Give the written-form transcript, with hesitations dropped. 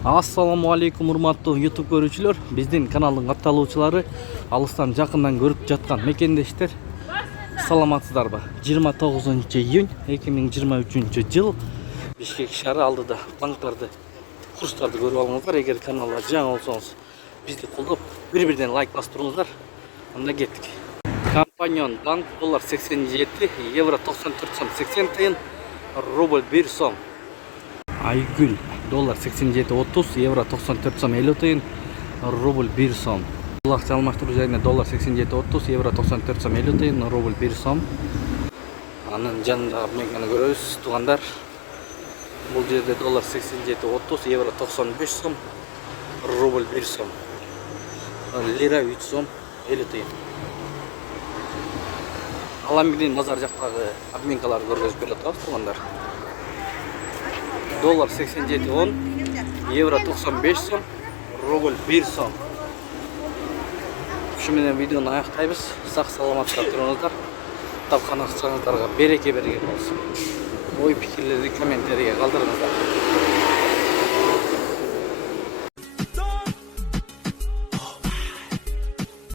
Assalamu alaikum урматтуу YouTube көрүүчүлөр. Биздин каналдын катталуучулары, алыстан жакындан көрүп жаткан мекендештер. Саламатсыздарбы? 29 июнь 2023 жыл Бишкек шаары алдыда банктарды, курстарды көрүп алыңыздар. Эгер каналга жаңы болсоңуз, бизди колдоп, бир-бирден лайк басып туруңуздар. Анда кеттик. Компаньон банк доллар 87, евро 94 сом 80 тыйын, рубль 1 сом. Айгүл доллар 87.30, евро 94 сом 50 тыйын, рубль 1 сом. Акча алмаштыруу жайына доллар 87.30, евро 94 сом 50 тыйын, рубль 1 сом. Анын жанында мекени көрөбүз, туугандар. Бул жерде доллар 87.30, евро 95 сом, рубль 1 сом. Лира 3 сом 50 тыйын. Аламбидин базар жактагы обменкаларды көргөзүп берип атабыз, туугандар. Доллар 87.10, евро 95 сом, рубль 1 сом. Şu менен видеону аяктайбыз. Сак саламатта туруңуздар. Тапкан акчаңыздарга береке болсун. Ой пикирлерди комменттерге калтырыңыздар.